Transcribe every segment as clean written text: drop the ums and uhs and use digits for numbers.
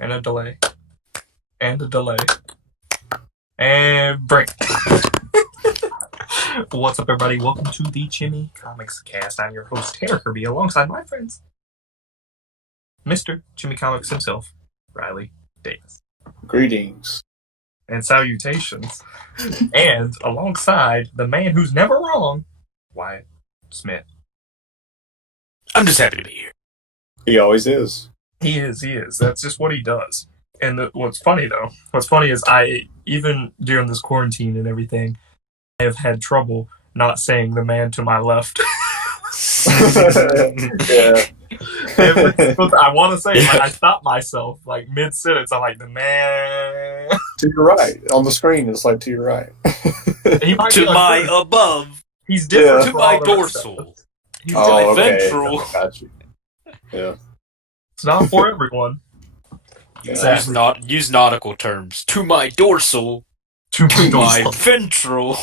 and a delay, and a delay, and break. What's up, everybody? Welcome to the ChimiComicsCast. I'm your host, Tanner Kirby, alongside my friends, Mr. ChimiComics himself, Riley Davis. Greetings. And salutations. And alongside the man who's never wrong, Wyatt Smith. I'm just happy to be here. He always is. He is. That's just what he does. And what's funny is I, even during this quarantine and everything, I have had trouble not saying the man to my left. Yeah. I want to say it, but I stop myself like mid-sentence. I'm like, the man. To your right. On the screen, it's like to your right. He might To be my above. He's different. To for my all the rest of us. dorsal. He's my different. ventral. Got you. Yeah. It's not for everyone. Exactly. Use nautical terms. To my dorsal. To my ventral.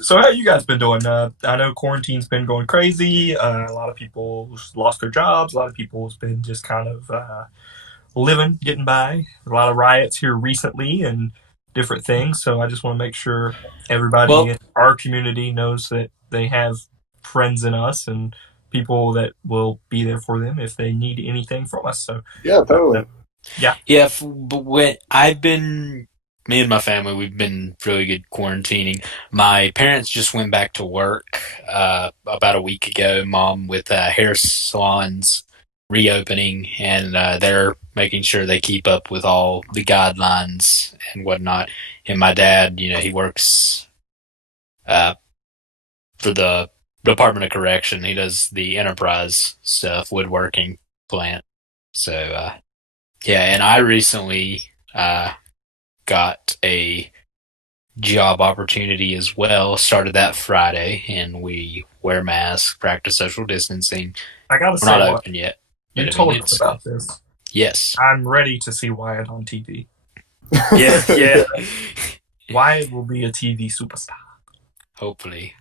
So how you guys been doing? I know quarantine's been going crazy. A lot of people lost their jobs. A lot of people's been just kind of living, getting by. A lot of riots here recently and different things. So I just want to make sure everybody in our community knows that they have friends in us and people that will be there for them if they need anything from us. So yeah, totally. Yeah. Me and my family, we've been really good quarantining. My parents just went back to work about a week ago. Mom with hair salons reopening, and they're making sure they keep up with all the guidelines and whatnot. And my dad, he works for the Department of Correction. He does the enterprise stuff, woodworking plant. So, and I recently got a job opportunity as well. Started that Friday, and we wear masks, practice social distancing. I gotta say, we're not open yet. You told us about this. Yes. I'm ready to see Wyatt on TV. Yeah. Wyatt will be a TV superstar. Hopefully.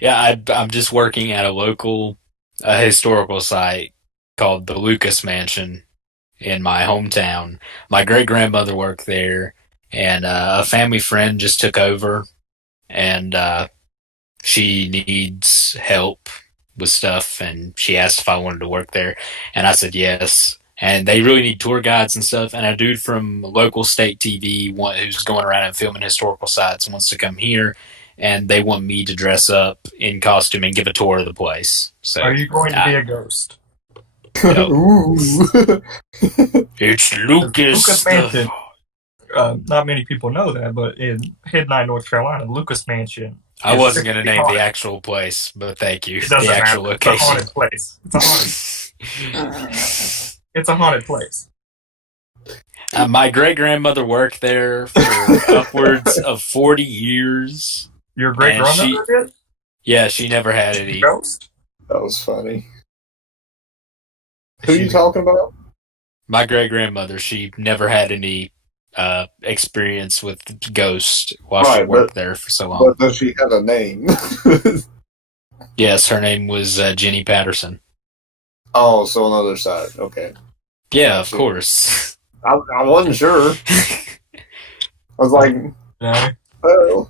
Yeah, I'm just working at a local historical site called the Lucas Mansion in my hometown. My great-grandmother worked there, and a family friend just took over, and she needs help with stuff, and she asked if I wanted to work there, and I said yes. And they really need tour guides and stuff, and a dude from local state TV who's going around and filming historical sites wants to come here, and they want me to dress up in costume and give a tour of the place. So, are you going to be a ghost? Ooh. It's Lucas Mansion. Not many people know that, but in Headline, North Carolina, Lucas Mansion. I wasn't going to name the actual place, but thank you. The actual location. It's a haunted place. It's a haunted place. My great-grandmother worked there for upwards of 40 years. Your great-grandmother did? Yeah, she never had any. Ghost? That was funny. Who are you talking about? My great-grandmother, she never had any experience with ghosts while she worked there for so long. But does she have a name? Yes, her name was Jenny Patterson. Oh, so on the other side. Okay. Yeah, of course. I wasn't sure. I was like, no. Oh.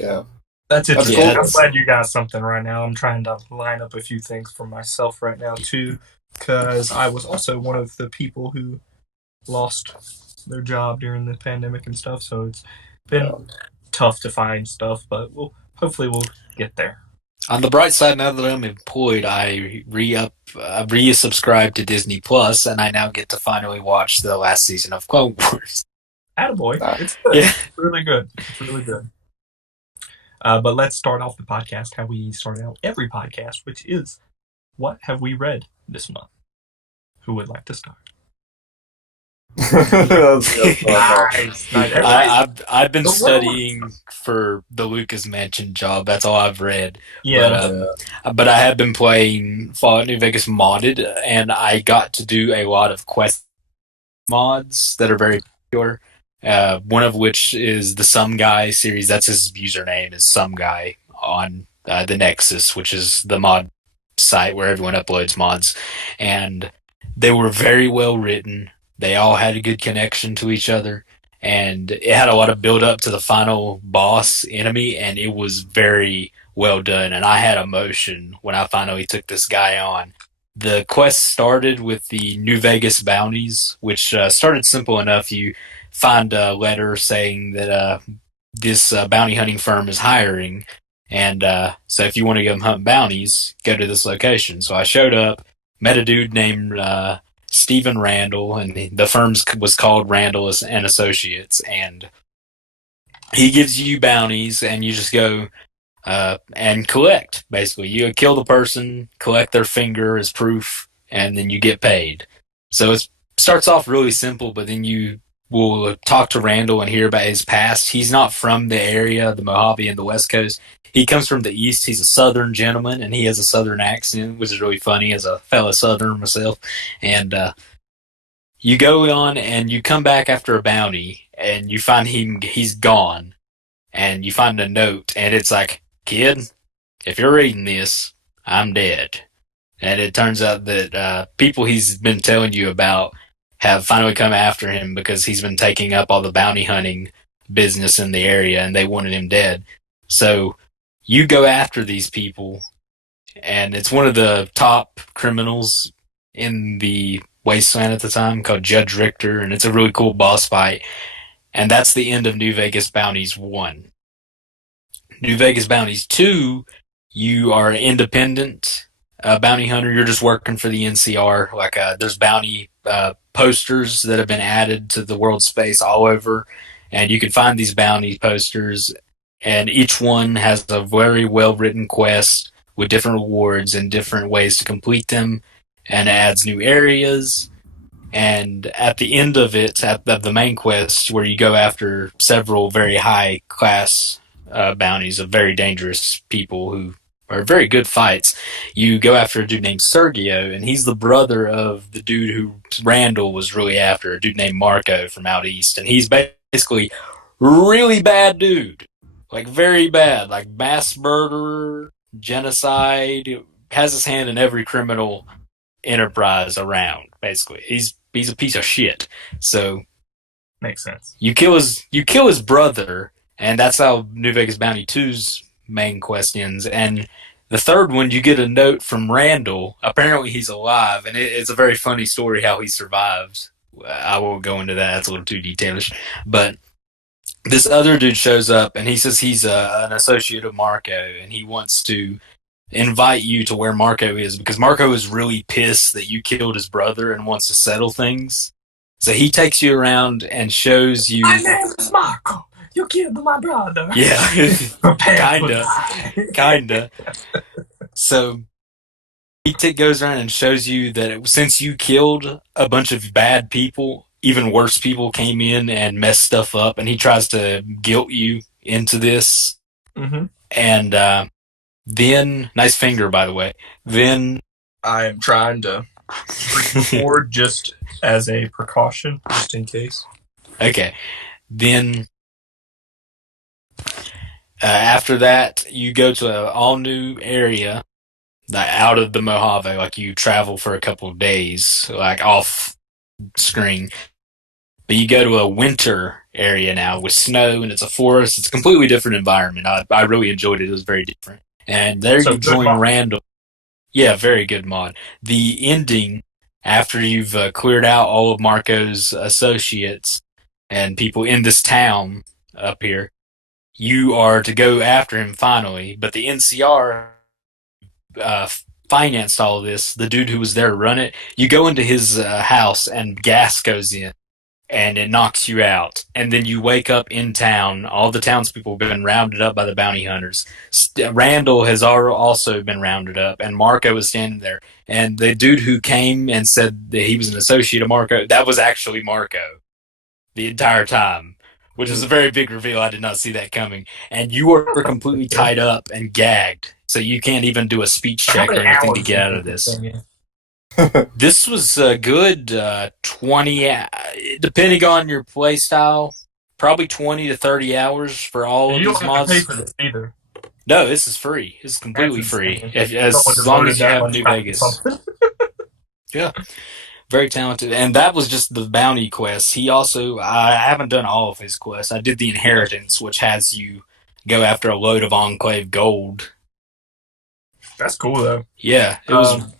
Yeah. That's interesting. Yeah, I'm glad you got something right now. I'm trying to line up a few things for myself right now, too, because I was also one of the people who lost their job during the pandemic and stuff, so it's been tough to find stuff, but hopefully we'll get there. On the bright side, now that I'm employed, I re-subscribed to Disney Plus, and I now get to finally watch the last season of Clone Wars. Attaboy. It's good. Yeah. It's really good. It's really good. But let's start off the podcast how we start out every podcast, which is, what have we read this month? Who would like to start? Nice. I've been studying for the Lucas Mansion job. That's all I've read. Yeah. But I have been playing Fallout New Vegas modded, and I got to do a lot of quest mods that are very popular. One of which is the Some Guy series. That's his username, is Some Guy on the Nexus, which is the mod site where everyone uploads mods, and they were very well written. They all had a good connection to each other, and it had a lot of build up to the final boss enemy, and it was very well done. And I had emotion when I finally took this guy on. The quest started with the New Vegas bounties, which started simple enough. You find a letter saying that this bounty hunting firm is hiring, and so if you want to go hunt bounties, go to this location. So I showed up, met a dude named Stephen Randall, and the firm was called Randall and Associates, and he gives you bounties, and you just go and collect. Basically, you kill the person, collect their finger as proof, and then you get paid. So it starts off really simple, but then you will talk to Randall and hear about his past. He's not from the area, the Mojave and the West Coast. He comes from the East. He's a Southern gentleman, and he has a Southern accent, which is really funny as a fellow Southerner myself. And you go on and you come back after a bounty, and you find he's gone, and you find a note, and it's like, kid, if you're reading this, I'm dead. And it turns out that people he's been telling you about have finally come after him because he's been taking up all the bounty hunting business in the area, and they wanted him dead. So you go after these people, and it's one of the top criminals in the wasteland at the time called Judge Richter, and it's a really cool boss fight. And that's the end of New Vegas Bounties 1. New Vegas Bounties 2, you are an independent bounty hunter. You're just working for the NCR. Like there's bounty posters that have been added to the world space all over, and you can find these bounty posters, and each one has a very well written quest with different rewards and different ways to complete them, and adds new areas. And at the end of it, at the main quest, where you go after several very high class bounties of very dangerous people who are very good fights, you go after a dude named Sergio, and he's the brother of the dude who Randall was really after, a dude named Marco from out east. And he's basically really bad dude, like very bad, like mass murderer, genocide, has his hand in every criminal enterprise around. Basically, he's a piece of shit. So makes sense. You kill his brother, and that's how New Vegas Bounty 2's main quest ends. And the third one, you get a note from Randall. Apparently, he's alive, and it's a very funny story how he survives. I won't go into that; it's a little too detailish. But this other dude shows up, and he says he's an associate of Marco, and he wants to invite you to where Marco is, because Marco is really pissed that you killed his brother and wants to settle things. So he takes you around and shows you. My name is Marco. You killed my brother. Yeah, kinda. So he goes around and shows you that since you killed a bunch of bad people, even worse people came in and messed stuff up, and he tries to guilt you into this. Mm-hmm. And then, nice finger, by the way. Then I am trying to record just as a precaution, just in case. Okay. Then after that, you go to an all new area out of the Mojave. Like you travel for a couple of days, like off screen. But you go to a winter area now with snow, and it's a forest. It's a completely different environment. I really enjoyed it. It was very different. And there you join Randall. Yeah, very good mod. The ending, after you've cleared out all of Marco's associates and people in this town up here, you are to go after him finally. But the NCR financed all of this. The dude who was there to run it, you go into his house and gas goes in, and it knocks you out. And then you wake up in town. All the townspeople have been rounded up by the bounty hunters. Randall has also been rounded up, and Marco is standing there. And the dude who came and said that he was an associate of Marco, that was actually Marco the entire time, which was a very big reveal. I did not see that coming. And you are completely tied up and gagged, so you can't even do a speech check or anything to get out of this. This was a good 20, depending on your play style, probably 20 to 30 hours for all of these mods. You don't have to pay for this either. No, this is free. It's That's completely free. insane. Someone As long devoted as you that have much New time to Vegas. something. Yeah. Very talented. And that was just the bounty quest. He also, I haven't done all of his quests. I did the Yeah, Inheritance, which has you go after a load of Enclave gold. that's cool though. Yeah, it was Um,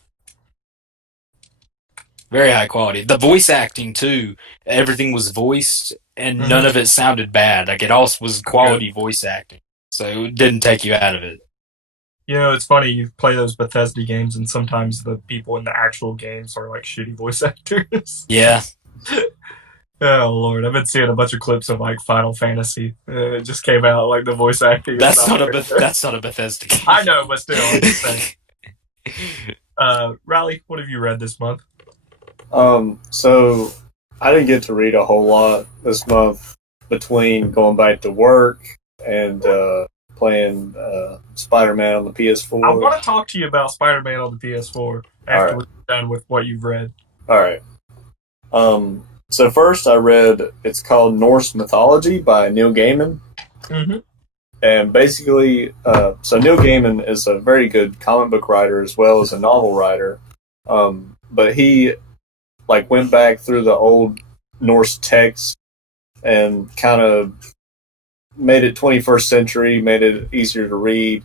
very high quality. The voice acting, too, everything was voiced and none mhm, of it sounded bad. Like, it also was that's good. quality voice acting. So it didn't take you out of it. You know, it's funny. You play those Bethesda games, and sometimes the people in the actual games are like shitty voice actors. Yeah, Oh Lord, I've been seeing a bunch of clips of like Final Fantasy. It just came out. Like the voice acting is not very good. that's not a Bethesda I game. know, but still, I'm just saying. Riley, what have you read this month? So I didn't get to read a whole lot this month between going back to work and playing Spider-Man on the I PS4. want to talk to you about Spider-Man on the PS4 All after right, we're done with what you've read. all right. So first I read, it's called Norse Mythology by Neil Gaiman. Mm-hmm. And basically, so Neil Gaiman is a very good comic book writer as well as a novel writer. But he like went back through the old Norse texts and kind of made it 21st century, made it easier to read.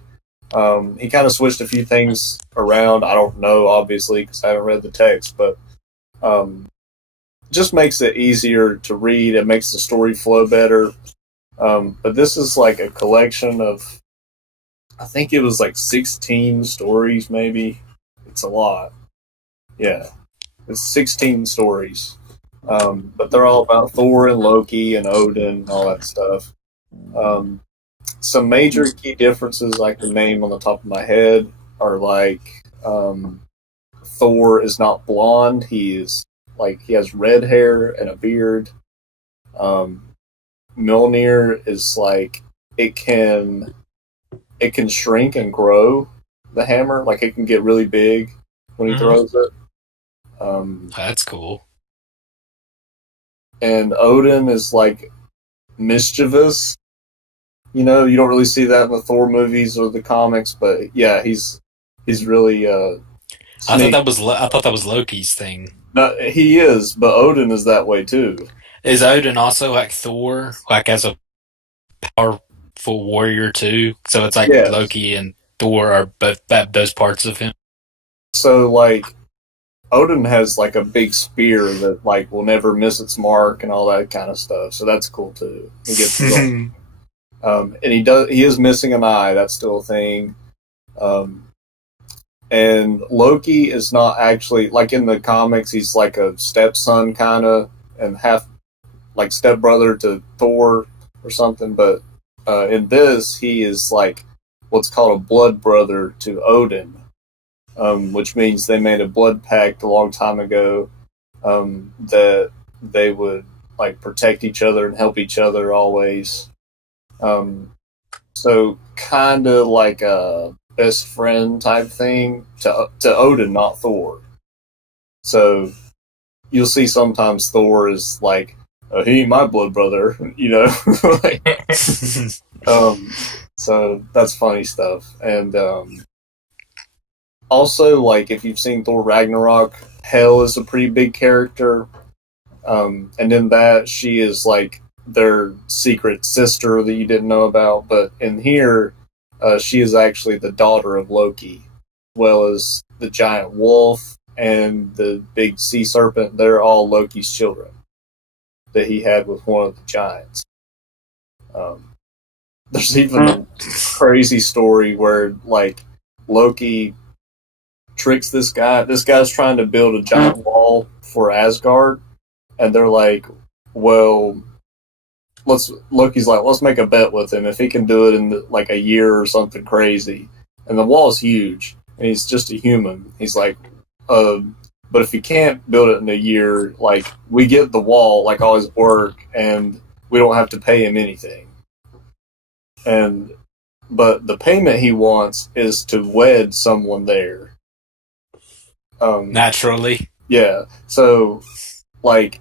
He kind of switched a few things around. I don't know, obviously, because I haven't read the text, but um, just makes it easier to read. It makes the story flow better. But this is like a collection of, I think it was like 16 stories, maybe. It's a lot. Yeah, it's 16 stories. But they're all about Thor and Loki and Odin and all that stuff. Um, some major key differences I can name on the top of my head are like Thor is not blonde. He has red hair and a beard. Um, Mjolnir is like it can it can shrink and grow the hammer. Like it can get really big when he Mm-hmm. throws it. Um, That's cool. and Odin is like mischievous. You know, you don't really see that in the Thor movies or the comics, but yeah, he's really sneaky. I thought that was Loki's thing. No, he is, but Odin is that way too. Is Odin also like Thor, like as a powerful warrior too? So it's like Yes. Loki and Thor are both those parts of him. So like Odin has like a big spear that like will never miss its mark and all that kind of stuff. So that's cool too. He gets his own. And he is missing an eye. That's still a thing. Um, and Loki is not actually like in the comics. He's like a stepson kind of and half like stepbrother to Thor or something. But in this, he is like what's called a blood brother to Odin, which means they made a blood pact a long time ago that they would like protect each other and help each other always. Um, so kind of like a best friend type thing to Odin, not Thor. So you'll see sometimes Thor is like, oh, he ain't my blood brother, you know. like, um, so that's funny stuff. And also, like if you've seen Thor Ragnarok, Hel is a pretty big character. And in that, she is like their secret sister that you didn't know about. But in here, she is actually the daughter of Loki, as well as the giant wolf and the big sea serpent. They're all Loki's children that he had with one of the giants. Um, there's even a crazy story where like Loki tricks this guy. This guy's trying to build a giant wall for Asgard, and they're like, "Well, Loki's like, let's make a bet with him if he can do it in like a year or something crazy." And the wall is huge, and he's just a human. He's like, but if he can't build it in a year, like we get the wall, like all his work, and we don't have to pay him anything. And but the payment he wants is to wed someone there. Naturally. Yeah. So like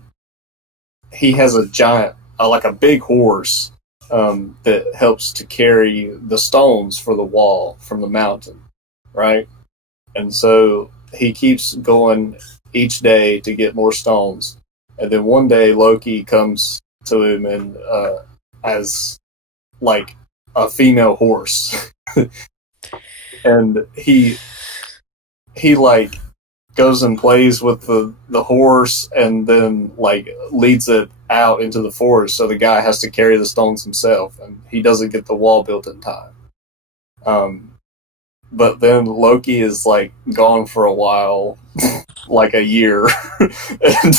he has a giant, like a big horse that helps to carry the stones for the wall from the mountain, right? And so he keeps going each day to get more stones. And then one day Loki comes to him and as like a female horse. And he like goes and plays with the horse and then like leads it out into the forest, so the guy has to carry the stones himself and he doesn't get the wall built in time. But then Loki is like gone for a while, like a year. And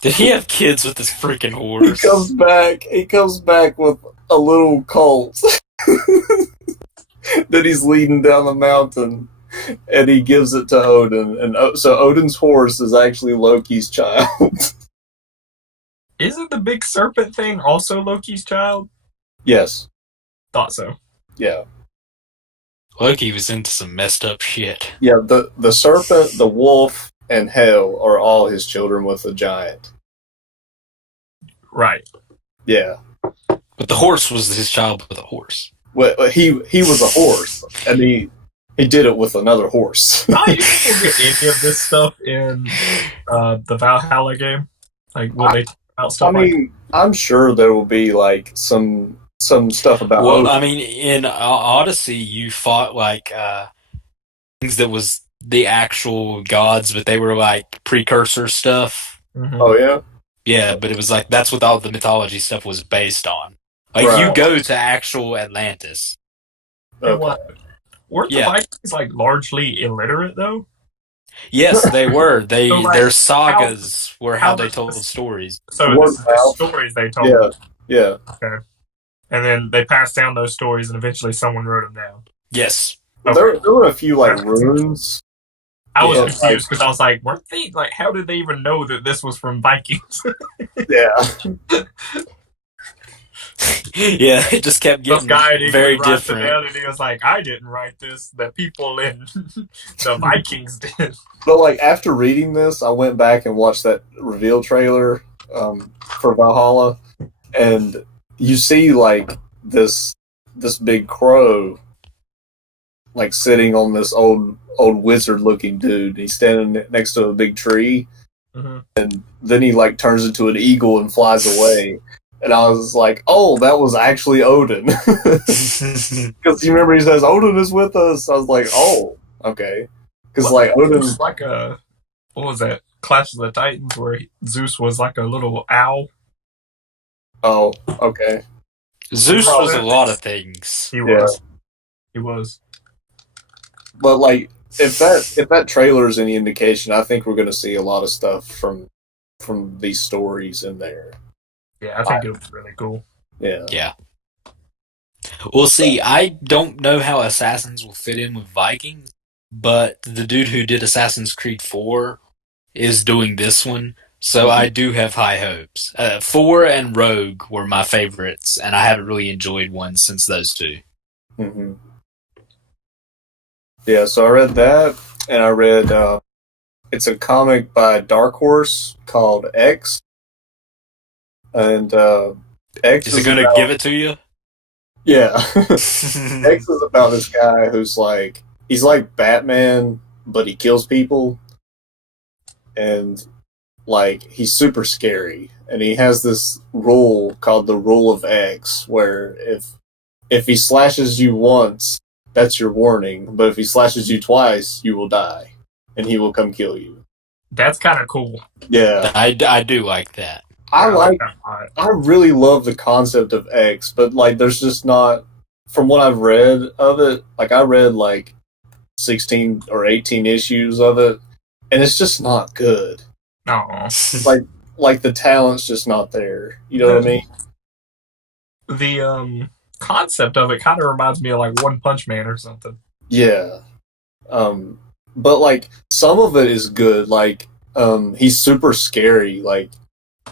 Did he have kids with this freaking he horse? comes back with a little colt that he's leading down the mountain, and he gives it to Odin. And so Odin's horse is actually Loki's child. Isn't the big serpent thing also Loki's child? Yes. Thought so. Yeah. Loki was into some messed up shit. Yeah, the serpent, the wolf, and Hel are all his children with the giant. Right. Yeah. But the horse was his child with a horse. Well, he was a horse, and he did it with another horse. Oh, you didn't get any of this stuff in the Valhalla game? Like, will they talk about stuff I'm sure there will be like some stuff about. Well, I mean, in Odyssey, you fought like things that was the actual gods, but they were like precursor stuff. Mm-hmm. Oh yeah. Yeah, but it was like that's what all the mythology stuff was based on. Like Right. you go to actual Atlantis. Okay. Weren't the Vikings like largely illiterate though? Yes, they were. So, like, their sagas were how they told stories. So Word this is of the mouth. stories they told. Yeah. Yeah. Okay. And then they passed down those stories, and eventually someone wrote them down. Yes. Okay. There were a few like runes. I was Yeah, confused because I was like, weren't they like? How did they even know that this was from Vikings? Yeah. Yeah, it just kept This getting guy didn't very write it different. down, and he was like, I didn't write this. The people in the Vikings did. But like after reading this, I went back and watched that reveal trailer for Valhalla, and you see like this big crow like sitting on this old wizard looking dude. He's standing next to a big tree, and then he like turns into an eagle and flies away. And I was like, oh, that was actually Odin. Because you remember he says, Odin is with us. I was like, oh, okay. Because like Odin was like a, what was that? Clash of the Titans, where Zeus was like a little owl. Oh, okay. Zeus was a lot of things. He was. He was. But like, if that trailer is any indication, I think we're going to see a lot of stuff from these stories in there. Yeah, I think it was really cool. Yeah. Yeah. Well, see, I don't know how Assassins will fit in with Vikings, but the dude who did Assassin's Creed 4 is doing this one, so I do have high hopes. 4 and Rogue were my favorites, and I haven't really enjoyed one since those two. Mm-hmm. Yeah, so I read that, and I read it's a comic by Dark Horse called X. And X is it going to give it to you? Yeah. X is about this guy who's like, he's like Batman, but he kills people. And like, he's super scary. And he has this rule called the Rule of X, where if he slashes you once, that's your warning. But if he slashes you twice, you will die. And he will come kill you. That's kind of cool. Yeah. I do like that. I really love the concept of X, but like there's just not, from what I've read of it, like I read like 16 or 18 issues of it, and it's just not good. No. Like the talent's just not there. You know what I mean? The concept of it kind of reminds me of like One Punch Man or something. Yeah. But like some of it is good. Like he's super scary. Like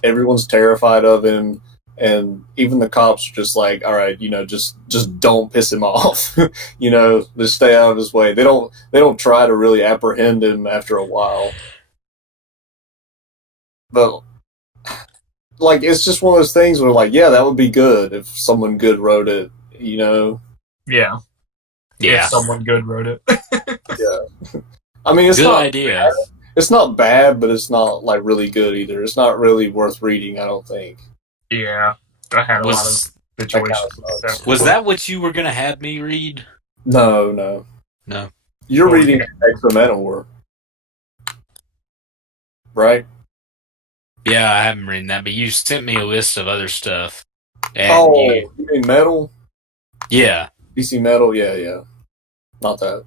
everyone's terrified of him, and even the cops are just like, all right, you know, just don't piss him off. You know, just stay out of his way. They don't try to really apprehend him after a while. But like it's just one of those things where like, yeah, that would be good if someone good wrote it, you know. Yeah. If someone good wrote it. Yeah. I mean, it's Good not idea. bad. It's not bad, but it's not like really good either. It's not really worth reading, I don't think. Yeah. I had a lot of situations. Was that what you were gonna have me read? No. No. You're reading Extra Manowar, right? Yeah, I haven't written that, but you sent me a list of other stuff. And you mean Metal? Yeah. DC Metal? Yeah. Not that.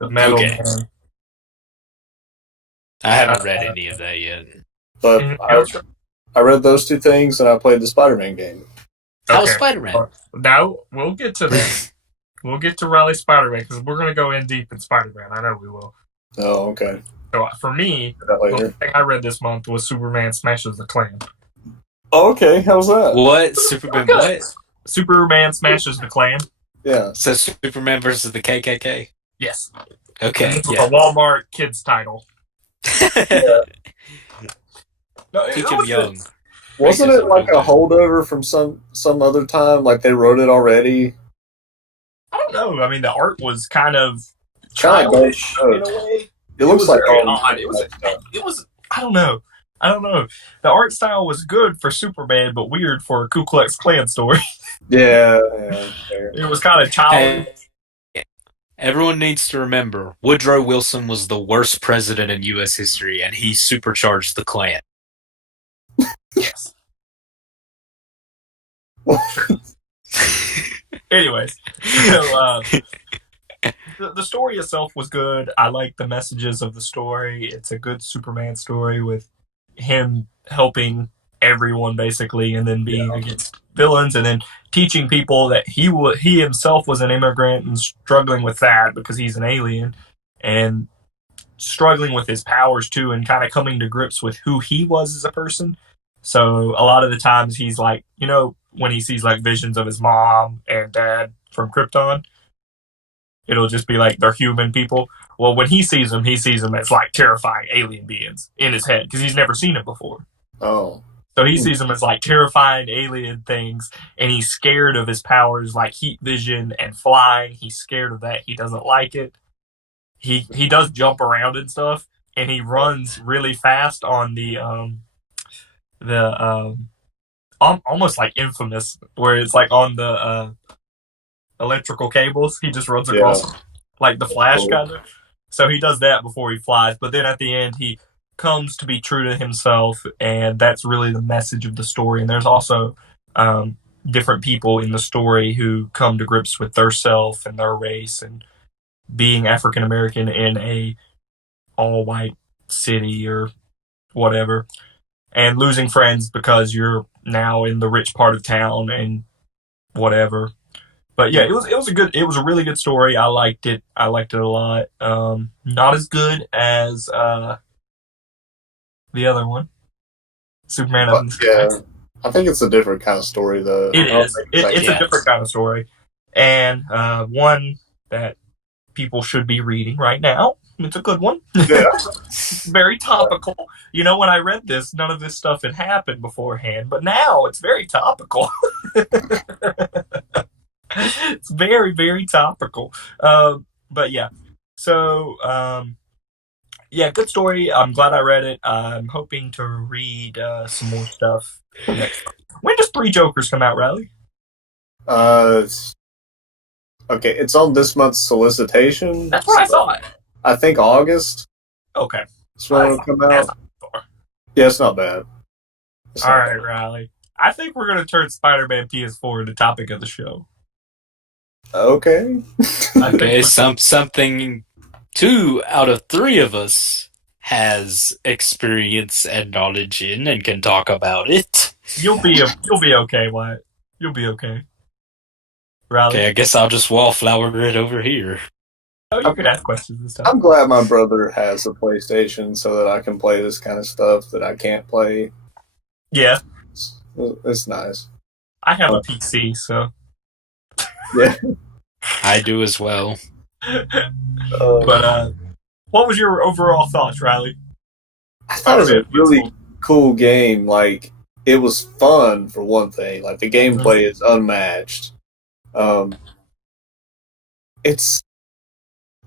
The Metal Okay. Man. I haven't read any of that yet. But I read those two things and I played the Spider-Man game. How was Spider-Man? Now, we'll get to that. We'll get to Raleigh Spider-Man because we're going to go in deep in Spider-Man. I know we will. Oh, okay. So for me, the thing I read this month was Superman Smashes the Klan. Oh, okay. How's that? What? Superman what? Superman Smashes the Klan. Yeah. So Superman versus the KKK? Yes. Okay. This was a Walmart kids title. No, Teach him young. Wasn't it like a holdover from some other time? Like they wrote it already? I don't know. I mean, the art was kind of childish in a way. It looks like very odd. It was. I don't know. The art style was good for Superman, but weird for a Ku Klux Klan story. Yeah. It was kind of childish. Everyone needs to remember, Woodrow Wilson was the worst president in U.S. history, and he supercharged the Klan. Yes. Anyways, so the story itself was good. I like the messages of the story. It's a good Superman story with him helping everyone basically, and then being against villains, and then teaching people that he himself was an immigrant and struggling with that because he's an alien, and struggling with his powers too, and kind of coming to grips with who he was as a person. So a lot of the times he's like, when he sees like visions of his mom and dad from Krypton, it'll just be like they're human people. Well, when he sees them as like terrifying alien beings in his head because he's never seen it before. Oh. So he sees them as like terrifying alien things, and he's scared of his powers like heat vision and flying. He's scared of that. He doesn't like it. He does jump around and stuff, and he runs really fast on the almost like Infamous, where it's like on the electrical cables. He just runs across like the Flash kind of. So he does that before he flies, but then at the end he comes to be true to himself, and that's really the message of the story. And there's also different people in the story who come to grips with their self and their race and being African American in a all white city or whatever, and losing friends because you're now in the rich part of town and whatever. But yeah, it was a really good story. I liked it a lot. Not as good as the other one, Superman of the Sky. I think it's a different kind of story though. It is. It's a different kind of story, and one that people should be reading right now. It's a good one. Yeah. Very topical. When I read this, none of this stuff had happened beforehand, but now it's very topical. It's very, very topical. But yeah. So, good story. I'm glad I read it. I'm hoping to read some more stuff next. When does Three Jokers come out, Riley? Okay, it's on this month's solicitation. That's what I thought. I think August. Okay. That's when it'll come out. Yeah, it's not bad. All right, Riley. I think we're going to turn Spider-Man PS4 into the topic of the show. Okay. Okay, something 2 out of 3 of us has experience and knowledge in and can talk about it. You'll be okay, Wyatt. You'll be okay. Riley? Okay, I guess I'll just wallflower it over here. Oh, you can ask questions this time. I'm glad my brother has a PlayStation so that I can play this kind of stuff that I can't play. Yeah. It's nice. I have a PC, so. Yeah. I do as well. But what was your overall thoughts, Riley? I thought it was a really cool game. Like, it was fun for one thing. Like the gameplay is unmatched. Um, it's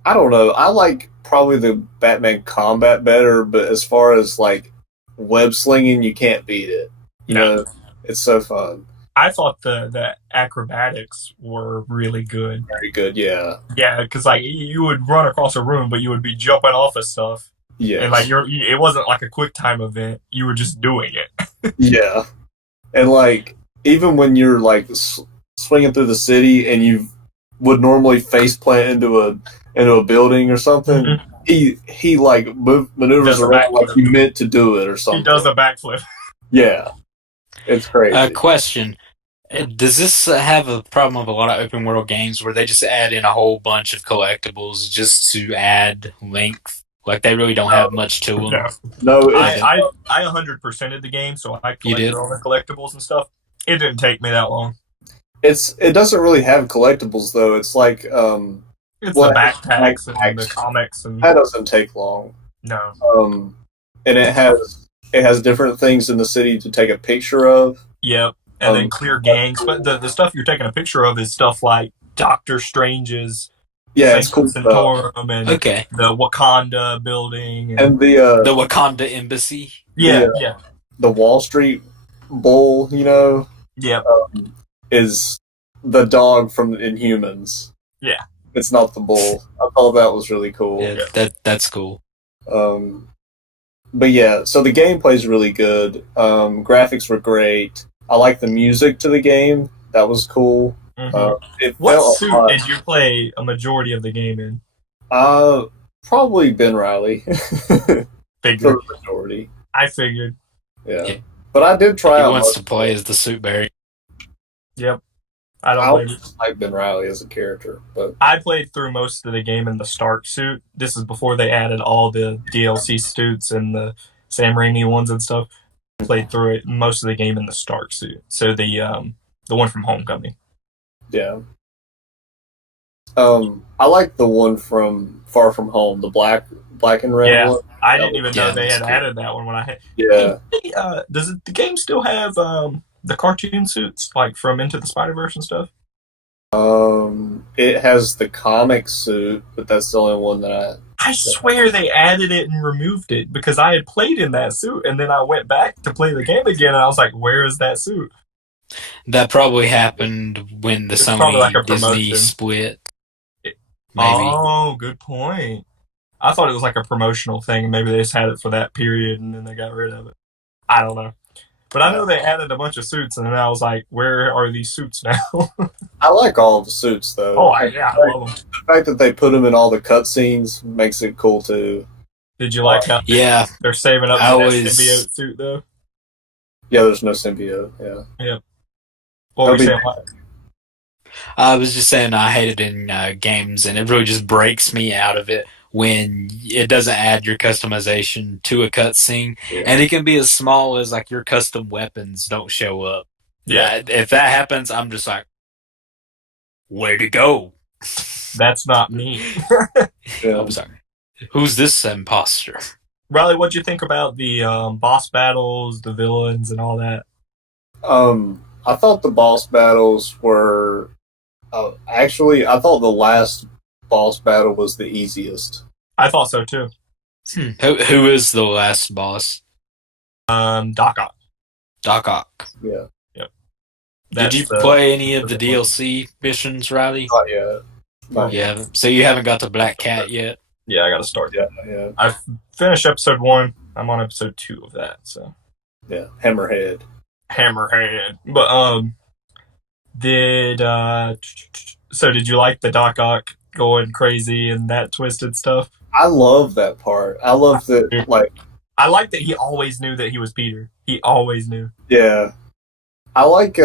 I don't know. I like probably the Batman combat better, but as far as like web slinging, you can't beat it. You No. know, it's so fun. I thought the acrobatics were really good. Very good. Yeah. Yeah, because like you would run across a room, but you would be jumping off of stuff, and like Yes. it wasn't like a quick time event. You were just doing it. Yeah. And like even when you're like swinging through the city and you would normally face plant into a building or something, Mhm. he like maneuvers Does a around like backflip. you meant to do it or He something. does a backflip. Yeah, it's crazy. Question. Does this have a problem of a lot of open world games where they just add in a whole bunch of collectibles just to add length? Like they really don't have much to them. No, No, I it's I 100%ed the game, so I You collected did? all the collectibles and stuff. It didn't take me that long. it doesn't really have collectibles though. It's like It's well, the backpacks and the backpacks. comics and That doesn't take long. no. And it has different things in the city to take a picture of. Yep. And then clear gangs. But the stuff you're taking a picture of is stuff like Doctor Strange's Yeah, it's Sanctum cool stuff. Sanctorum and Okay. the Wakanda building. And The Wakanda Embassy. Yeah, the yeah. the Wall Street Bull, you know, Yep. is the dog from Inhumans. Yeah. It's not the bull. I thought that was really cool. Yeah, that's cool. But yeah, so the gameplay's really good. Graphics were great. I like the music to the game. That was cool. Mhm. It What felt suit hot. did you play a majority of the game in? Probably Ben Riley for Figured. the majority. I figured. Yeah. But I did try He out. wants to play as the suit bearer. Yep. I don't I blame you. like Ben Riley as a character, but I played through most of the game in the Stark suit. This is before they added all the DLC suits and the Sam Raimi ones and stuff. I played through it most of the game in the Stark suit. So the one from Homecoming. yeah. I like the one from Far From Home, the black and red Yeah, one. I didn't even know Yeah, they that's had cool. added that one when I had. Yeah. Does the game still have the cartoon suits like from Into the Spider-Verse and stuff? It has the comic suit, but that's the only one that I swear they added it and removed it because I had played in that suit and then I went back to play the game again and I was like, where is that suit? That probably happened when the It's probably like a Sony Disney promotion. split. It- Maybe. Oh, good point. I thought it was like a promotional thing. Maybe they just had it for that period and then they got rid of it. I don't know. But I know they added a bunch of suits and then I was like, where are these suits now? I like all of the suits though. Oh, I love them. The fact that they put them in all the cutscenes makes it cool too. Did you like how Yeah, they're saving up I for that was- symbiote suit though? Yeah, there's no symbiote. Yeah. What were you That'd saying? I was just saying I hate it in games, and it really just breaks me out of it when it doesn't add your customization to a cutscene, Yeah. and it can be as small as like your custom weapons don't show up. Yeah, If that happens, I'm just like, where to go? that's not me. Yeah. I'm sorry. Who's this imposter? Riley, what'd you think about the boss battles, the villains, and all that? I thought the boss battles were actually. I thought the last boss battle was the easiest. I thought so too. Who is the last boss? Doc Ock. Doc Ock. Yeah. Did you play any of the DLC missions, Riley? Not yet. Not yet. Yeah. So you haven't got the Black Cat yet? Yeah, I got to start. Yeah. I've finished episode 1. I'm on episode 2 of that. So Yeah. Hammerhead. Hammerhead. But did you like the Doc Ock going crazy and that twisted stuff? I love that part. I love that. Like, I like that he always knew that he was Peter. He always knew. yeah. I like.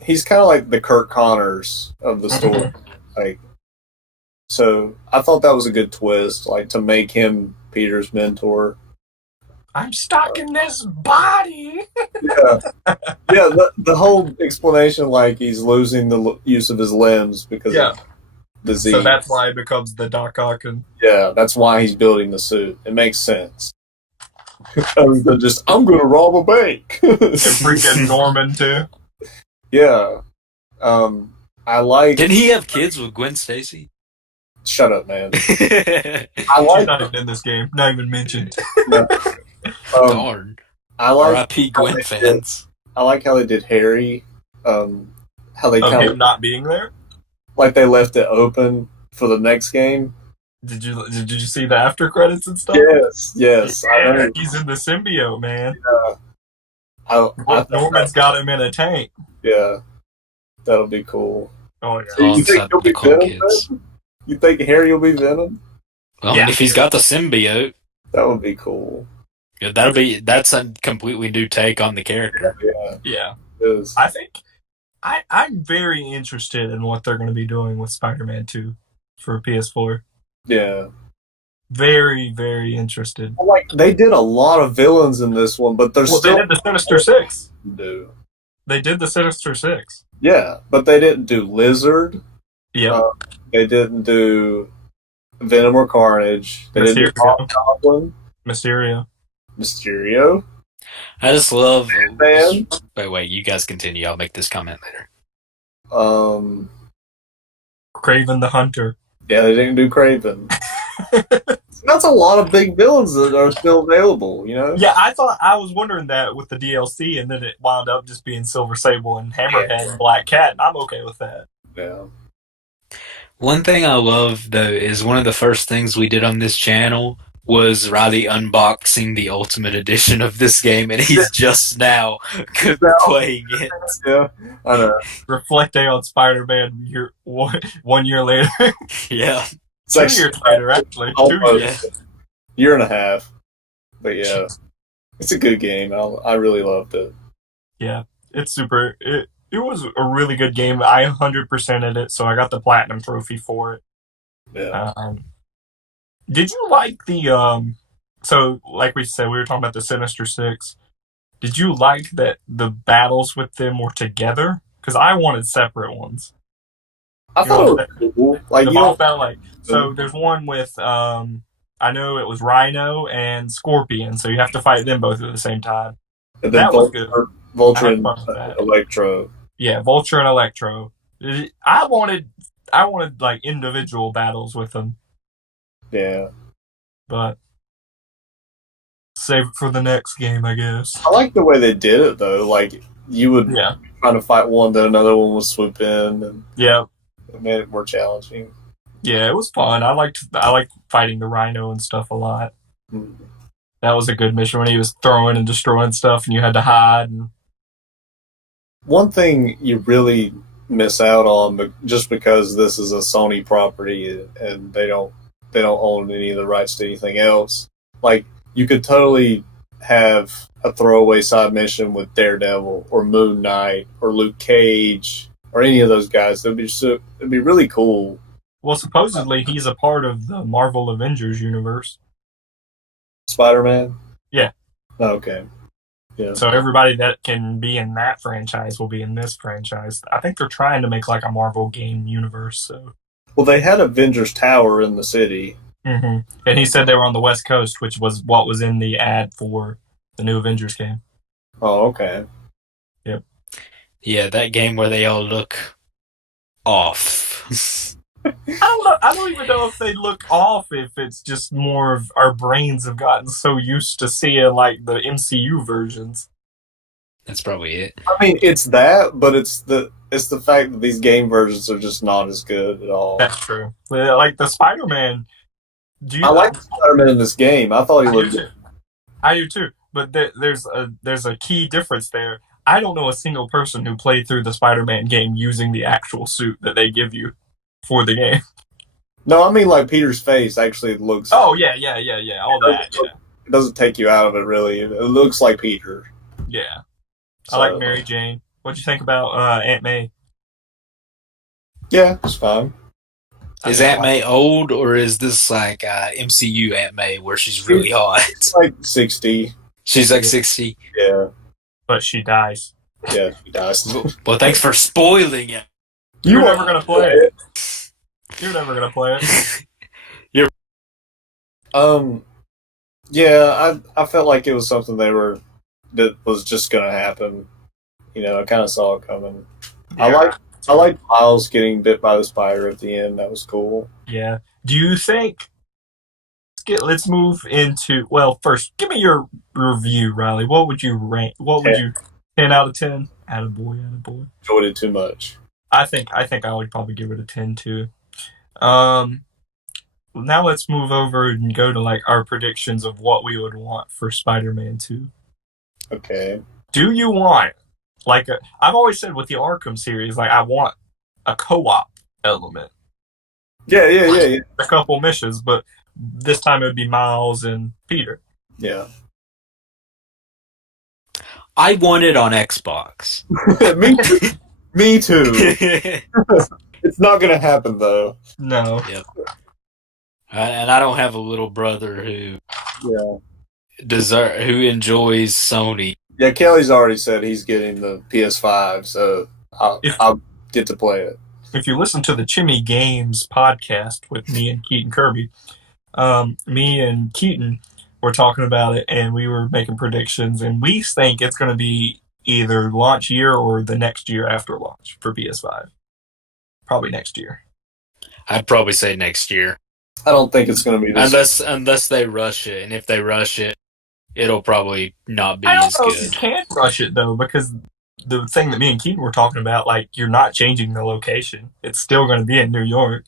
He's kind of like the Kurt Connors of the story. Like, so I thought that was a good twist. Like to make him Peter's mentor. I'm stuck in this body. Yeah, the whole explanation, like he's losing the use of his limbs because of disease. So that's why he becomes the Doc Ock. And Yeah, that's why he's building the suit. It makes sense. I'm gonna rob a bank. And freaking Norman too. Yeah. I like. Didn't he have kids with Gwen Stacy? Shut up, man. I She's like. not even in this game. Not even mentioned. Darn. I like. R.I.P. Gwen fans. I like how they did Harry. How they Of kind him of not being there. like they left it open for the next game. Did you see the after credits and stuff? Yes. I Yeah, know. he's in the symbiote, man. I Norman's got him in a tank. Yeah, that'll be cool. Oh yeah. So you think Alongside he'll be Nicole Venom? kids. Then? You think Harry will be Venom? Well, Yeah. if he's got the symbiote, That would be cool. yeah, that's a completely new take on the character. Yeah. It is. I think I'm very interested in what they're going to be doing with Spider-Man 2 for PS4. Yeah. Very, very interested. Well, like they did a lot of villains in this one, but there's Well, still they did the Sinister Six. do. They did the Sinister Six. Yeah, but they didn't do Lizard. Yeah. They didn't do Venom or Carnage. They didn't do Mysterio. Goblin, Mysterio. Mysterio. I just love. Man. Wait, you guys continue. I'll make this comment later. Kraven the Hunter. Yeah, they didn't do Craven. That's a lot of big villains that are still available, you know? Yeah, I was wondering that with the DLC, and then it wound up just being Silver Sable and Hammerhead and Black Cat, and I'm okay with that. Yeah. One thing I love though is one of the first things we did on this channel was Riley unboxing the Ultimate Edition of this game, and he's just now playing it. Yeah, I know. Reflecting on Spider-Man 1 year later. Yeah. It's 2 like years later, actually. 2 almost years. year and a half. But yeah, it's a good game. I really loved it. Yeah, it's super. It was a really good game. I 100%ed it, so I got the platinum trophy for it. Yeah. Did you like the So, like we said, we were talking about the Sinister Six. Did you like that the battles with them were together? Because I wanted separate ones. I thought it was cool. Like The you boss know, battle, so there's one with I know it was Rhino and Scorpion, so you have to fight them both at the same time. and then that was good. Vulture I had and fun with that. Electro. Yeah, Vulture and Electro. I wanted like individual battles with them, Yeah. but save it for the next game, I guess. I like the way they did it though. Like you would Yeah, try to fight one, then another one would swoop in, and yeah, it made it more challenging. yeah. It was fun. I liked fighting the Rhino and stuff a lot. Hmm. That was a good mission when he was throwing and destroying stuff, and you had to hide. And One thing you really miss out on, but just because this is a Sony property and they don't own any of the rights to anything else, like you could totally have a throwaway side mission with Daredevil or Moon Knight or Luke Cage or any of those guys. It'd be really cool. well, supposedly he's a part of the Marvel Avengers universe. Spider-Man? Yeah. Okay. Yeah. So everybody that can be in that franchise will be in this franchise. I think they're trying to make like a Marvel game universe. So, Well, they had Avengers Tower in the city. and he said they were on the West Coast, which was what was in the ad for the new Avengers game. Oh, okay. Yep. Yeah, that game where they all look off. I don't know. I don't even know if they look off. If it's just more of our brains have gotten so used to seeing like the MCU versions. That's probably it. I mean, it's that, but it's the fact that these game versions are just not as good at all. That's true. Like the Spider-Man. I like Spider-Man in this game. I thought he looked good. I do too. But there's a key difference there. I don't know a single person who played through the Spider-Man game using the actual suit that they give you for the game. No, I mean like Peter's face actually looks. Oh yeah. All that. Yeah. It doesn't take you out of it really. It looks like Peter. Yeah. So, I like Mary Jane. What'd you think about Aunt May? Yeah, it's fine. Is Aunt May old, or is this like MCU Aunt May where she's really hot? It's like 60. She's like 60. Yeah. But she dies. Yeah, she dies. Well, thanks for spoiling it. You're never gonna play it. You're never gonna play it. Yeah, I felt like it was something that was just going to happen. I kind of saw it coming. I like Yeah. I like Miles getting bit by the spider at the end. That was cool. Yeah. Do you think? Let's move into. Well, first, give me your review, Riley. What would you rank? What would Yeah, you 10 out of 10? Attaboy, attaboy. enjoyed it too much. I think I would probably give it a 10 too. Um, Now let's move over and go to like our predictions of what we would want for Spider-Man 2. Okay. Do you want like I've always said with the Arkham series, like I want a co-op element, Yeah, yeah, yeah, yeah. a couple missions, but this time it would be Miles and Peter. Yeah. I want it on Xbox. Me too. Me too. Yep. It's not going to happen though. No. And I don't have a little brother who Yeah. who enjoys Sony. Yeah, Kelly's already said he's getting the PS5, so If I'll get to play it. if you listen to the Chimmy Games podcast with me and Keaton Kirby, me and Keaton were talking about it, and we were making predictions, and we think it's going to be either launch year or the next year after launch for PS5. Probably next year. I'd probably say next year, I don't think it's going to be this. unless they rush it, and if they rush it, it'll probably not be I don't as know if you good. can rush it though, because the thing that me and Keaton were talking about, like you're not changing the location; it's still going to be in New York.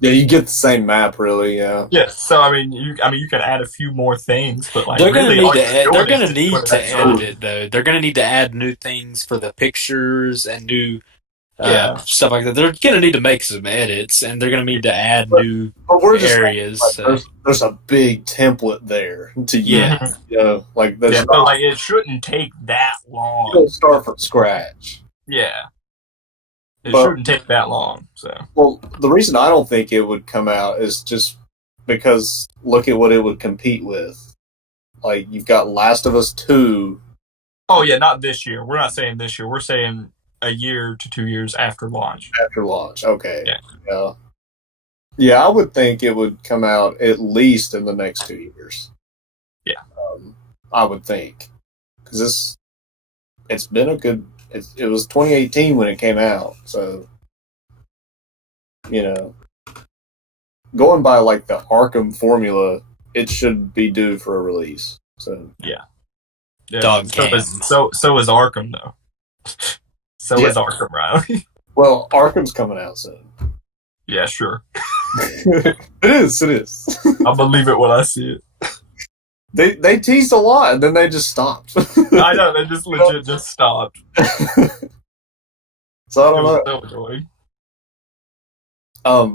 Yeah, you get the same map, really. Yeah. Yes, so I mean, you can add a few more things, but like They're gonna really, need all to. you're They're doing is gonna just need putting to that edit story. it though. They're gonna need to add new things for the pictures and new Yeah, stuff like that. They're gonna need to make some edits, and they're gonna need to add But, new but we're just saying, areas. like, So. there's a big template there to use. Yeah, Like there's yeah. So not. like, it shouldn't take that You don't long. start from scratch. Yeah, it But shouldn't take that long. So well, the reason I don't think it would come out is just because look at what it would compete with. Like you've got Last of Us 2 oh yeah, not this year. We're not saying this year. We're saying a year to 2 years after launch. after launch. Okay. Yeah. Yeah. Yeah, I would think it would come out at least in the next 2 years. Yeah. I would think because it's been a good. It was 2018 when it came out, so you know, going by like the Arkham formula, it should be due for a release. So Yeah. Dog So cam. so is Arkham though. So Yeah. is Arkham, Riley. well, Arkham's coming out soon. Yeah, sure. It is. It is. I'll believe it when I see it. They teased a lot and then they just stopped. I know they just legit just stopped. So I It don't was know. so annoying.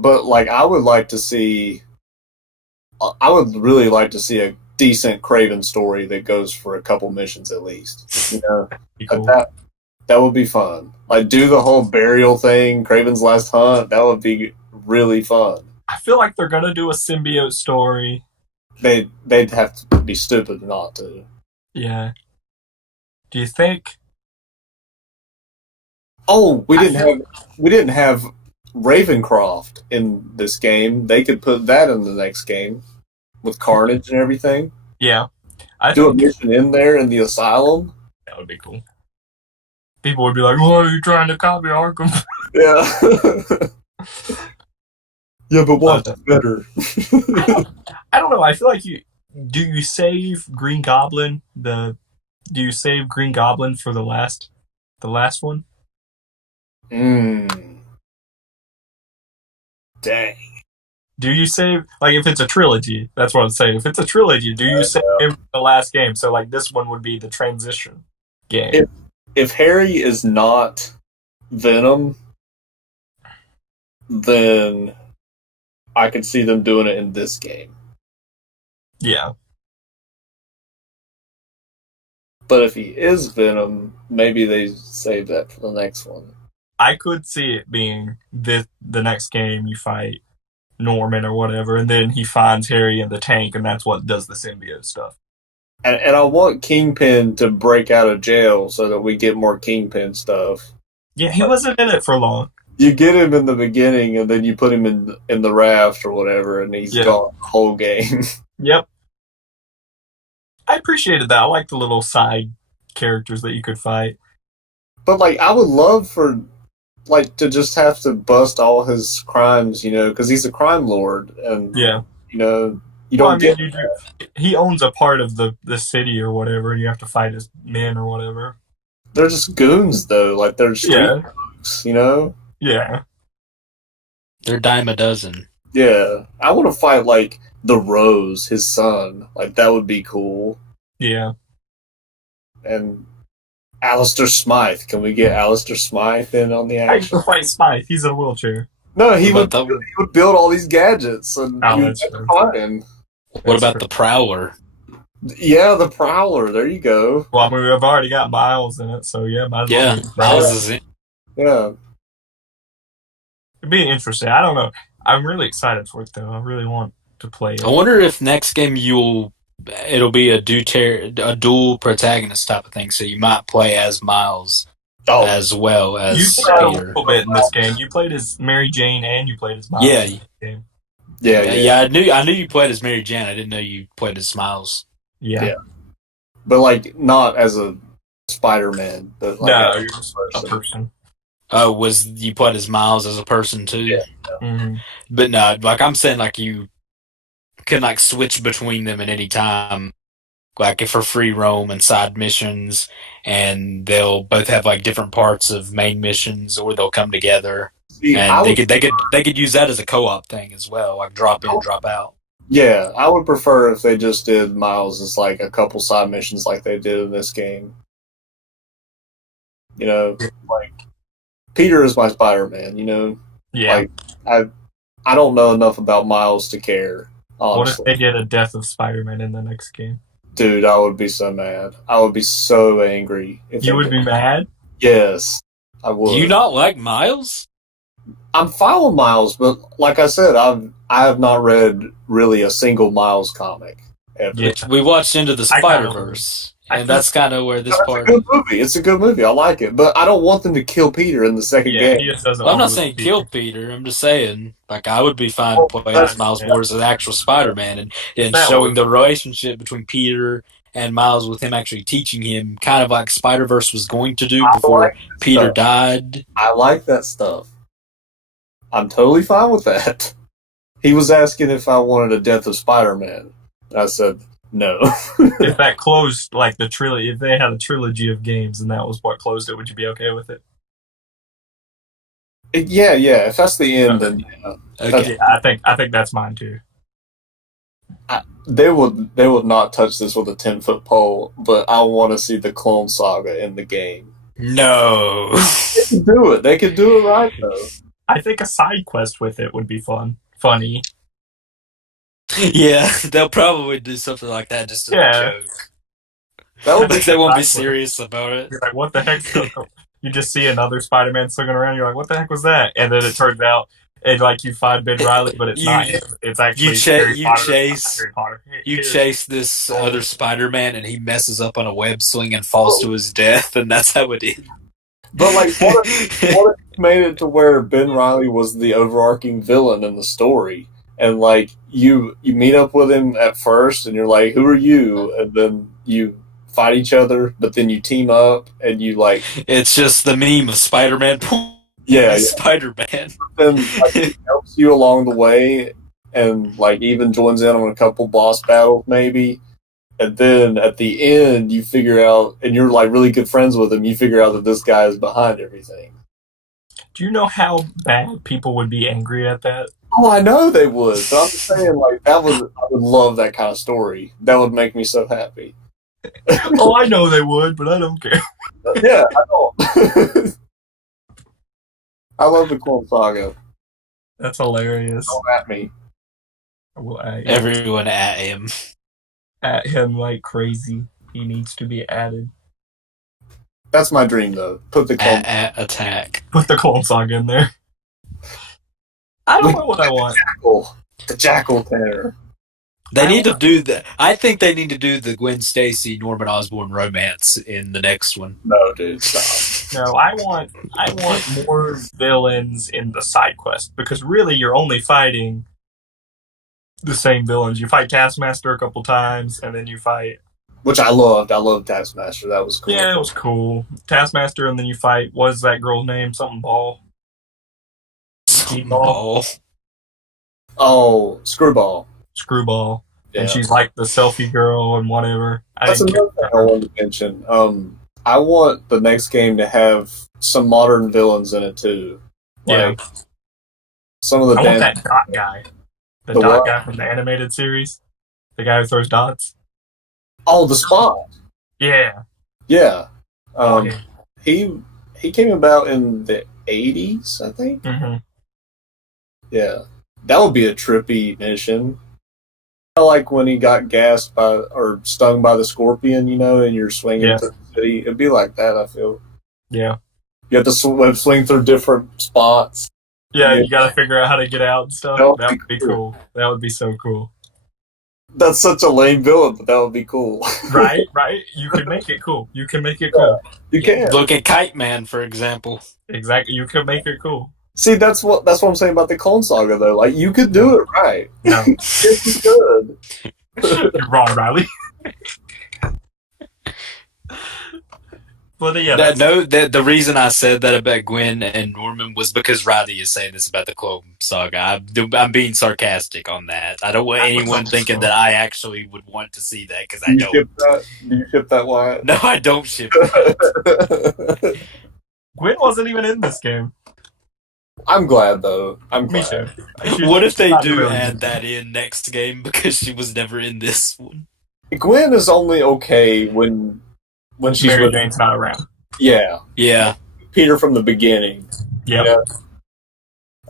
But like, I would like to see. I would really like to see a decent Craven story that goes for a couple missions at least. Be cool. That would be fun. Like, do the whole burial thing, Craven's Last Hunt. That would be really fun. I feel like they're gonna do a symbiote story. They'd have to be stupid not to. Yeah. Do you think? Oh, we didn't have Ravencroft in this game. They could put that in the next game with Carnage and everything. Yeah. I Do a think mission in there in the asylum. that would be cool. People would be like, "Why are you trying to copy Arkham?" Yeah. Yeah, but what's better? I don't know. I feel like do you save Green Goblin do you save Green Goblin for the last one? Dang. Do you save, like, if it's a trilogy? That's what I'm saying. If it's a trilogy, do you save him for the last game? So like this one would be the transition game. If Harry is not Venom, then I could see them doing it in this game. Yeah. But if he is Venom, maybe they save that for the next one. I could see it being the next game you fight Norman or whatever, and then he finds Harry in the tank, and that's what does the symbiote stuff. And I want Kingpin to break out of jail so that we get more Kingpin stuff. Yeah, he wasn't in it for long. You get him in the beginning, and then you put him in the raft or whatever, and he's gone the whole game. Yep. I appreciated that. I like the little side characters that you could fight. But like, I would love for like to just have to bust all his crimes, because he's a crime lord, and Yeah. you know, you Well, I don't mean, get. he owns a part of the city or whatever, and you have to fight his men or whatever. They're just goons though, like they're street Yeah. folks. Yeah. They're dime a dozen. Yeah, I want to fight like the Rose, his son. Like that would be cool. Yeah. And Alistair Smythe. Can we get Alistair Smythe in on the I action? can fight Smythe. He's in a wheelchair. No, What he about would. the He would build all these gadgets, and Oh, you would that's have to true. fight him. what That's about true. the Prowler? Yeah, the Prowler. There you go. Well, I mean, we've already got Miles in it, so yeah, might as well Yeah, do Miles that. is in. Yeah. It'd be interesting. I don't know. I'm really excited for it though. I really want to play I it. wonder if next game it'll be a dual protagonist type of thing. So you might play as Miles Oh, as well You as did that a Peter. little bit in this game. You played as Mary Jane and you played as Miles Yeah, in this game. yeah, yeah, yeah, yeah. I knew you played as Mary Jane. I didn't know you played as Miles. Yeah. yeah. But like not as a Spider-Man, but like No, as you're just a a person. person. Oh, was you played as Miles as a person too? Yeah. Mm-hmm. But no, like I'm saying, like you can like switch between them at any time, like for free roam and side missions, and they'll both have like different parts of main missions, or they'll come together, See, and they could use that as a co-op thing as well, like drop in, drop out. yeah, I would prefer if they just did Miles as like a couple side missions like they did in this game. Like Peter is my Spider-Man. Yeah. Like I don't know enough about Miles to care. What if Honestly, they did a Death of Spider-Man in the next game? dude, I would be so mad. I would be so angry if You they would did. be mad? Yes, I Do you would. not like Miles? I'm fine with Miles, but like I said, I have not read really a single Miles comic ever. Yeah. We watched Into the I kinda Spider-Verse, I and that's kind of where this It's a part. good movie. It's a good movie. I like it, but I don't want them to kill Peter in the second Yeah, game. he just doesn't Well, I'm want not to saying lose kill Peter. Peter. I'm just saying, like, I would be fine Well, playing as Miles yeah. Morales as an actual Spider-Man, and That showing works. the relationship between Peter and Miles, with him actually teaching him, kind of like Spider-Verse was going to do I before like Peter stuff. died. I like that stuff. I'm totally fine with that. He was asking if I wanted a Death of Spider-Man. I said no. If that closed like the trilogy, if they had a trilogy of games and that was what closed it, would you be okay with it? Yeah. If that's the end, then yeah. Okay. Yeah, I think that's mine too. They would not touch this with a 10-foot pole. But I want to see the Clone Saga in the game. No. They could do it. They could do it right though. I think a side quest with it would be funny. Yeah, they'll probably do something like that just as a Yeah. joke. That would be. Like, they won't be Side quest. serious about it. You're like, what the heck's going on? You just see another Spider-Man swinging around. You're like, what the heck was that? And then it turns out, and like you find Ben Riley, but it's You not him. It's actually you cha- Harry you Potter. chase Harry Potter. you Here. chase this other Spider-Man, and he messes up on a web swing and falls to his death, and that's how it ends. But like, what if you made it to where Ben Riley was the overarching villain in the story, and like you meet up with him at first, and you're like, "Who are you?" And then you fight each other, but then you team up, and you like, It's just the meme of Spider-Man. yeah. Spider-Man. Then like, he helps you along the way, and like even joins in on a couple boss battles, maybe. And then at the end, you figure out, and you're like really good friends with him. You figure out that this guy is behind everything. Do you know how bad people would be angry at that? Oh, I know they would. But I'm just saying, like I would love that kind of story. That would make me so happy. Oh, I know they would, but I don't care. Yeah, I don't. I love the Clone Saga. That's hilarious. Don't at me. Well, Everyone at him. at him like crazy. He needs to be added. That's my dream, though. Put the Clone At attack. Put the Clone song in there. I don't know what I want. Jackal. The Jackal Terror. They need to do the. I think they need to do the Gwen Stacy Norman Osborn romance in the next one. No, dude, stop. No, I want more villains in the side quest because really you're only fighting the same villains. You fight Taskmaster a couple times, and then you fight which I loved. I loved Taskmaster. That was cool. Yeah, it was cool. Taskmaster, and then you fight. What's that girl's name? Something Ball. Ball. Oh, Screwball. Screwball. Yeah. And she's like the selfie girl and whatever. That's another thing I wanted to mention. I want the next game to have some modern villains in it too. Like, yeah. Some of the I want that dot guy. The dot guy from the animated series. The guy who throws dots. Oh, the Spot. Yeah. Yeah. Yeah. He came about in the 80s, I think. Mm-hmm. Yeah. That would be a trippy mission. I like when he got gassed by or stung by the scorpion, and you're swinging through the city. It'd be like that, I feel. Yeah. You have to swing through different spots. Yeah, you got to figure out how to get out and stuff. That would be cool. That would be so cool. That's such a lame villain, but that would be cool. Right? You can make it cool. You can. You can. Look at Kite Man, for example. Exactly. You can make it cool. See, that's what I'm saying about the Clone Saga, though. Like, you could do it right. No. It's good. You're wrong, Riley. But yeah, the reason I said that about Gwen and Norman was because Riley is saying this about the Clone Saga. I'm being sarcastic on that. I don't want anyone thinking that I actually would want to see that, because I don't. Do you ship that, Wyatt? No, I don't ship that. Gwen wasn't even in this game. I'm glad, though. Me too. What if they do add that in next game, because she was never in this one? Gwen is only okay when she's Mary Jane's not around. Yeah. Yeah. Peter from the beginning. Yeah.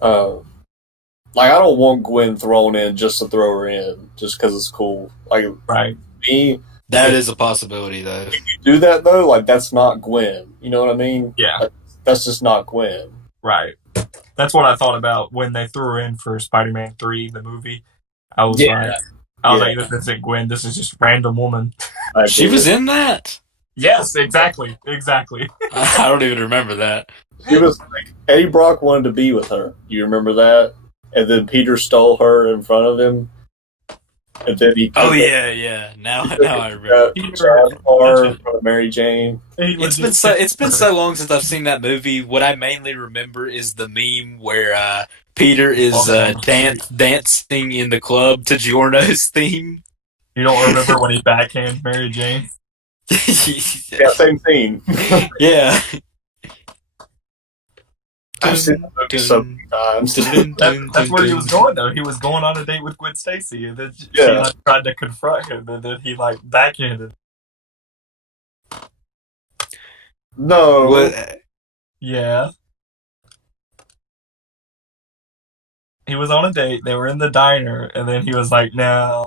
Like, I don't want Gwen thrown in just to throw her in, just because it's cool. Like, right. That is a possibility, though. If you do that, though, like, that's not Gwen. You know what I mean? Yeah. Like, that's just not Gwen. Right. That's what I thought about when they threw her in for Spider-Man 3, the movie. I was like, this isn't Gwen. This is just random woman. She was in that? Yes, exactly. I don't even remember that. She was like, Eddie Brock wanted to be with her. You remember that? And then Peter stole her in front of him. And then he... Oh, yeah. Now I remember. In front of Mary Jane. It's been so long since I've seen that movie. What I mainly remember is the meme where Peter is dancing in the club to Giorno's theme. You don't remember when he backhands Mary Jane? Yeah, same scene. Yeah. I've seen that movie so many times. That's where he was going, though. He was going on a date with Gwen Stacy, and then she tried to confront him, and then he backhanded. No. What? Yeah. He was on a date. They were in the diner, and then he was like, "No."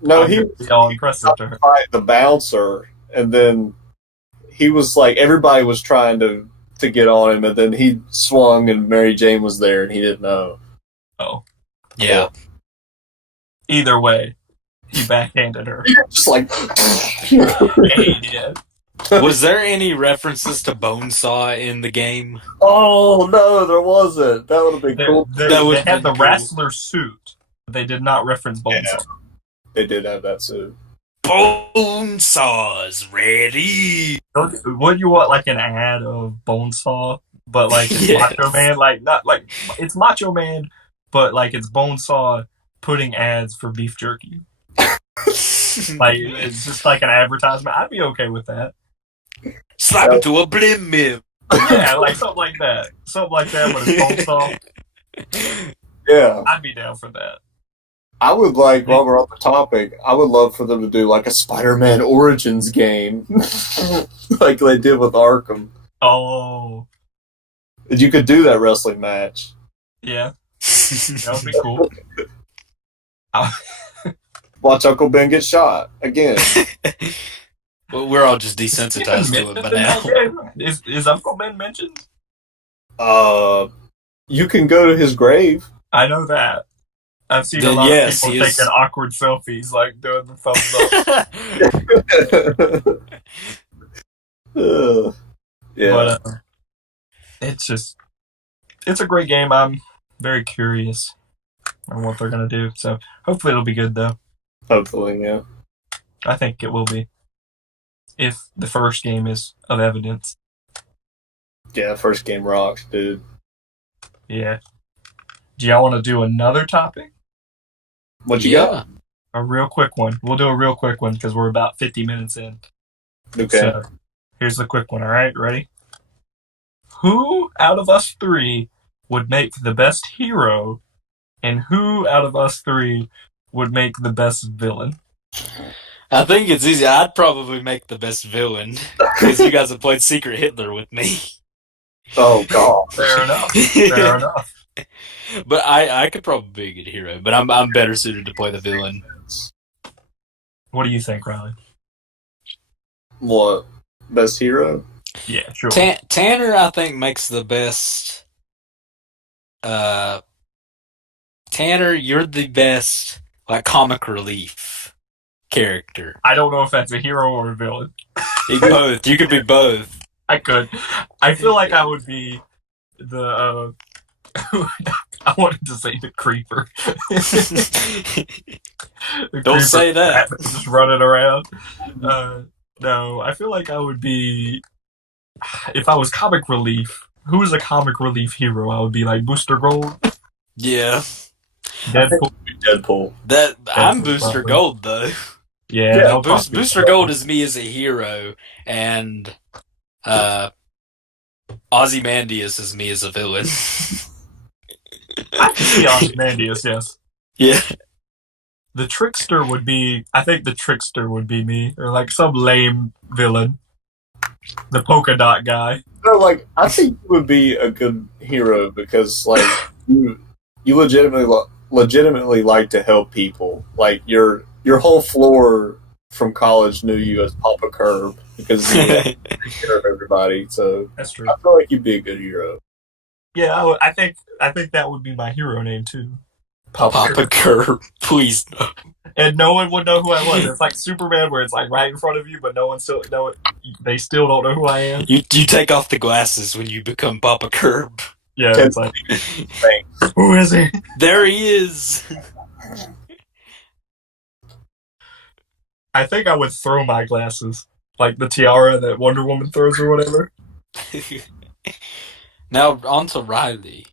No, he was all impressive to her. The bouncer, and then he was like, everybody was trying to get on him, and then he swung, and Mary Jane was there, and he didn't know. Oh. Yeah. Either way, he backhanded her. Just like... He did. Was there any references to Bonesaw in the game? Oh, no, there wasn't. That would have been cool. They had the wrestler suit. They did not reference Bonesaw. Yeah. They did have that suit. Bonesaw's ready. Wouldn't you want an ad of Bonesaw, but it's Macho Man? Not it's Macho Man, but it's Bonesaw putting ads for beef jerky. It's just like an advertisement. I'd be okay with that. Slap it to a blim mim. Yeah, something like that. Something like that, but it's Bonesaw. Yeah. I'd be down for that. I would while we're on the topic, I would love for them to do a Spider-Man Origins game. Like they did with Arkham. Oh. You could do that wrestling match. Yeah. That would be cool. Watch Uncle Ben get shot again. Well, we're all just desensitized to it by now. Is Uncle Ben mentioned? You can go to his grave. I know that. I've seen a lot of people taking awkward selfies, doing the thumbs up. Yeah. But it's a great game. I'm very curious on what they're going to do. So hopefully it'll be good, though. Hopefully, yeah. I think it will be. if the first game is of evidence. Yeah, first game rocks, dude. Yeah. Do y'all want to do another topic? What you got? A real quick one. We'll do a real quick one because we're about 50 minutes in. Okay. So here's the quick one. All right, ready? Who out of us three would make the best hero, and who out of us three would make the best villain? I think it's easy. I'd probably make the best villain because you guys have played Secret Hitler with me. Oh god. Fair enough. Fair enough. But I could probably be a good hero, but I'm better suited to play the villain. What do you think, Riley? What? Best hero? Yeah, sure. Tanner, I think, makes the best. Tanner, you're the best, like, comic relief character. I don't know if that's a hero or a villain. Both. You could be both. I could. I feel like I would be the. I wanted to say the creeper. Don't say that. Just running around. No, I feel like I would be. If I was comic relief, who is a comic relief hero? I would be like Booster Gold. Yeah. Deadpool. I'm Booster probably. Gold though. Yeah, Booster Gold is me as a hero, and Ozymandias is me as a villain. I can see Ozymandias, yes. Yeah. The Trickster would be. I think the Trickster would be me, or like some lame villain. The polka dot guy. No, like I think you would be a good hero because like you legitimately like to help people. Like your whole floor from college knew you as Papa Curb because you take care of everybody. So That's true. I feel like you'd be a good hero. Yeah, I think that would be my hero name too. Papa Curb, please no. And no one would know who I was. It's like Superman, where it's like right in front of you, but no one still know it. They still don't know who I am. You take off the glasses when you become Papa Curb. Yeah, it's like, Thanks. who is he? There he is. I think I would throw my glasses, like the tiara that Wonder Woman throws or whatever. Now on to Riley.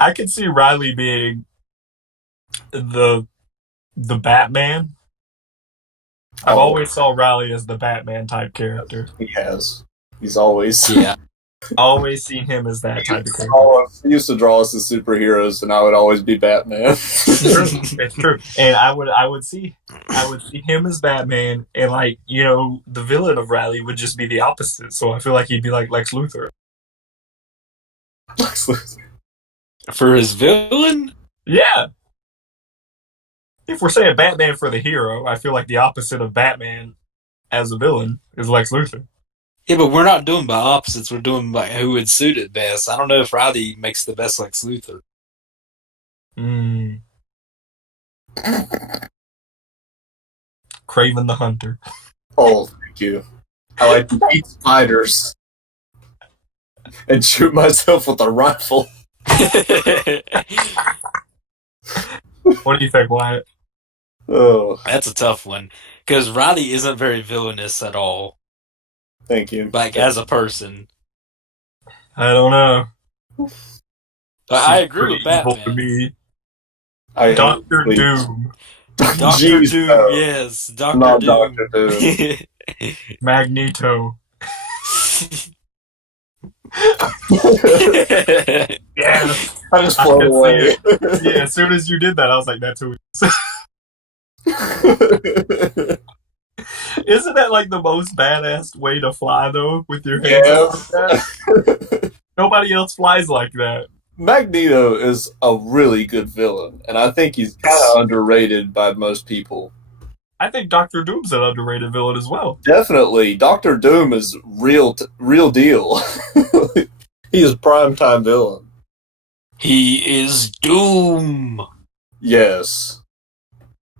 I could see Riley being the Batman. I've always saw Riley as the Batman type character. He has. He's always. Yeah. Always seen him as that type of character. He used to draw us as superheroes, and I would always be Batman. It's true. And I would see him as Batman, and like, you know, the villain of Riley would just be the opposite. So I feel like he'd be like Lex Luthor. For his villain? Yeah. If we're saying Batman for the hero, I feel like the opposite of Batman as a villain is Lex Luthor. Yeah, but we're not doing by opposites. We're doing by who would suit it best. I don't know if Riley makes the best Lex Luthor. Craven the Hunter. Oh, thank you. I like to eat spiders and shoot myself with a rifle. What do you think, Wyatt? Oh, That's a tough one. Because Riley isn't very villainous at all. thank you. Like, as a person. I don't know. But I agree with Evil to Batman. me. I Doctor Doom. Dr. Jeez, Doom, no. yes. Dr. Not Doom. Dr. Doom. Magneto. Yeah. I just float away. Yeah, as soon as you did that, I was like, that's who it is. Isn't that like the most badass way to fly though, with your hands Yeah. like that? Nobody else flies like that. Magneto is a really good villain, and I think he's kind of underrated by most people. I think Doctor Doom's an underrated villain as well. Definitely, Doctor Doom is real deal. He is primetime villain. He is Doom. Yes.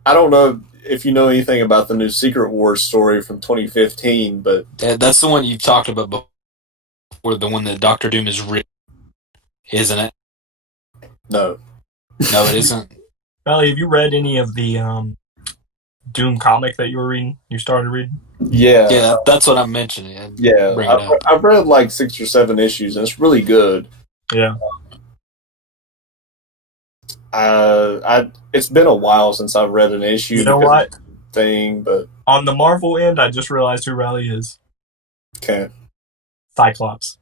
I don't know if you know anything about the new Secret Wars story from 2015, but That's the one you've talked about before, the one that Doctor Doom is real, isn't it? no. No, it isn't. Riley, have you read any of the Doom comic that you were reading? You started reading? Yeah, Yeah, that's what I'm mentioning. I yeah. bring it up. I've read like 6 or 7 issues, and it's really good. Yeah. It's been a while since I've read an issue. You know because what? of the thing, but On the Marvel end, I just realized who Riley is. okay. Cyclops.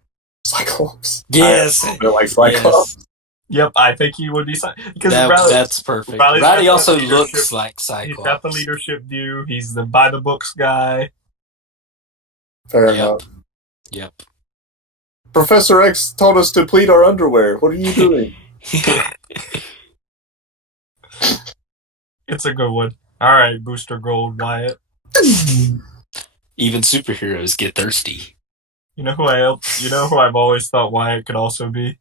Cyclops. Yes, I feel like Cyclops. yes. Yep, I think he would be because That's perfect. Riley's got Riley that also leadership- looks like He's got the Cyclops. leadership view. He's the by the books guy. Fair Yep. enough. Yep. Professor X told us to pleat our underwear. What are you doing? It's a good one. All right, Booster Gold, Wyatt. Even superheroes get thirsty. You know who I've always thought Wyatt could also be?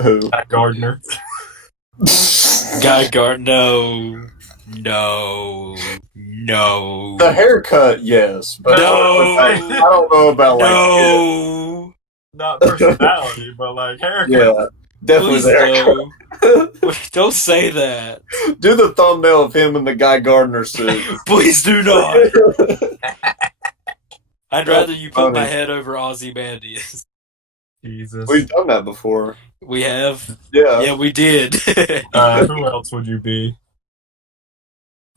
Who? Matt Gardner. Guy Guard, no. The haircut, yes, but No. I don't know about like No. Not personality, but like haircut. yeah, definitely Please the haircut. no. Don't say that. Do the thumbnail of him in the Guy Gardner suit. Please do not. I'd rather you put my funny. head over Ozymandias. Jesus. We've done that before. We have? Yeah. Yeah, we did. Who else would you be?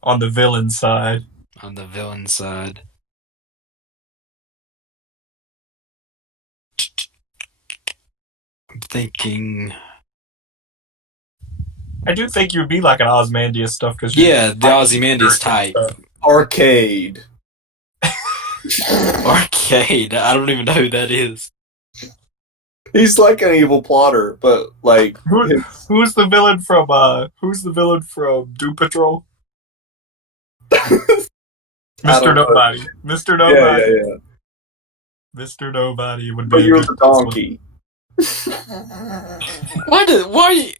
On the villain side. On the villain side. I'm thinking. I do think you'd be like an Ozymandias stuff because Yeah, the Ozymandias type. Arcade. Arcade. I don't even know who that is. He's like an evil plotter, but like Who's the villain from Doom Patrol? Mr. Nobody. Mr. Nobody. yeah. Mr. Nobody would be. But you're the donkey. Why?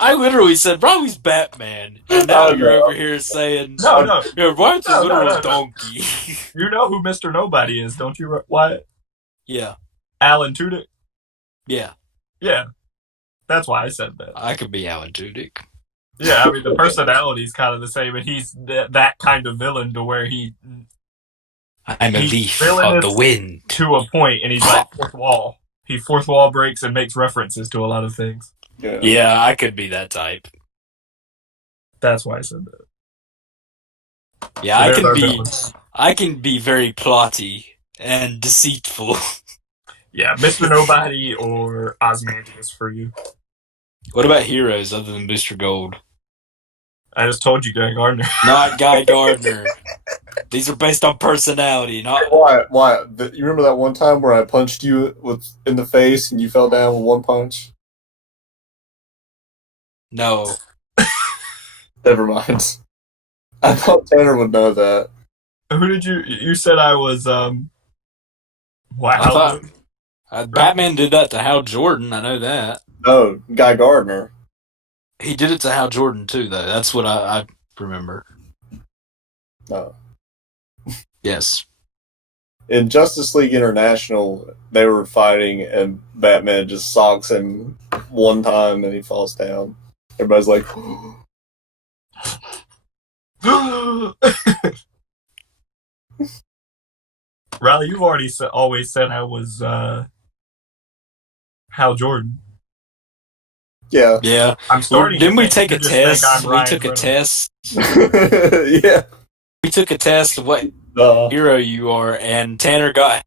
I literally said Robbie's Batman, and now Oh, you're no. over here saying, No. yeah, Ryan's a No, literal no. donkey. You know who Mr. Nobody is, don't you? Wyatt? Yeah, Alan Tudyk. yeah. Yeah, that's why I said that. I could be Alan Tudyk. Yeah, I mean the personality is kind of the same, and he's that kind of villain to where I'm a He's leaf villainous of the wind. to a point, and he's like fourth wall. He fourth wall breaks and makes references to a lot of things. Yeah, I could be that type. That's why I said that. Yeah, So I there's can our be. villains. I can be very plotty and deceitful. Yeah, Mr. Nobody or Ozymandias for you. What about heroes other than Booster Gold? I just told you, Guy Gardner. Not Guy Gardner. These are based on personality, not. Why? You remember that one time where I punched you in the face and you fell down with one punch? No. Never mind. I thought Tanner would know that. Who did you said I was, wow. I thought Batman did that to Hal Jordan. I know that. No, Guy Gardner. He did it to Hal Jordan too, though. That's what I remember. No. Yes. In Justice League International, they were fighting and Batman just socks him one time and he falls down. Everybody's like, Riley, you've already always said I was Hal Jordan. yeah. Yeah. I'm starting. Didn't we to take a just think test? I'm We Ryan took a Reynolds. test. Yeah. We took a test of what hero you are, and Tanner got.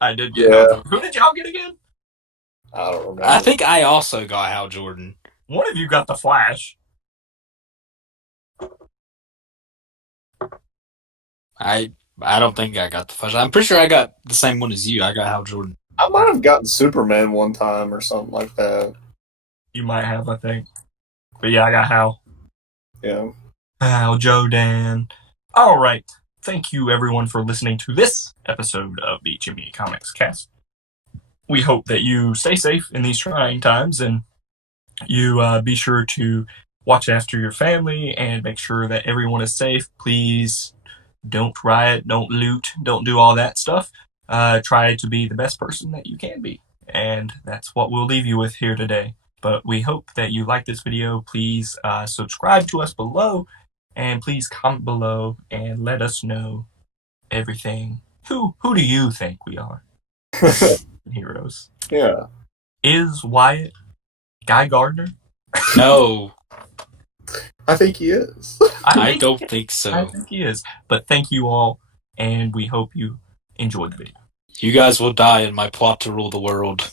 I did get Yeah. Hal Jordan. Who did y'all get again? I don't remember. I think I also got Hal Jordan. One of you got the Flash. I don't think I got the Flash. I'm pretty sure I got the same one as you. I got Hal Jordan. I might have gotten Superman one time or something like that. You might have, I think. But yeah, I got Hal. Yeah. Hal Jordan. All right. Thank you, everyone, for listening to this episode of the ChimiComicsCast. We hope that you stay safe in these trying times, and you be sure to watch after your family and make sure that everyone is safe. Please don't riot, don't loot, don't do all that stuff. Try to be the best person that you can be. And that's what we'll leave you with here today. But we hope that you like this video. Please subscribe to us below, and please comment below and let us know everything. Who do you think we are? Heroes. Yeah. Is Wyatt Guy Gardner? No, I think he is. I don't think I so. think he is. But thank you all, and we hope you enjoyed the video. You guys will die in my plot to rule the world.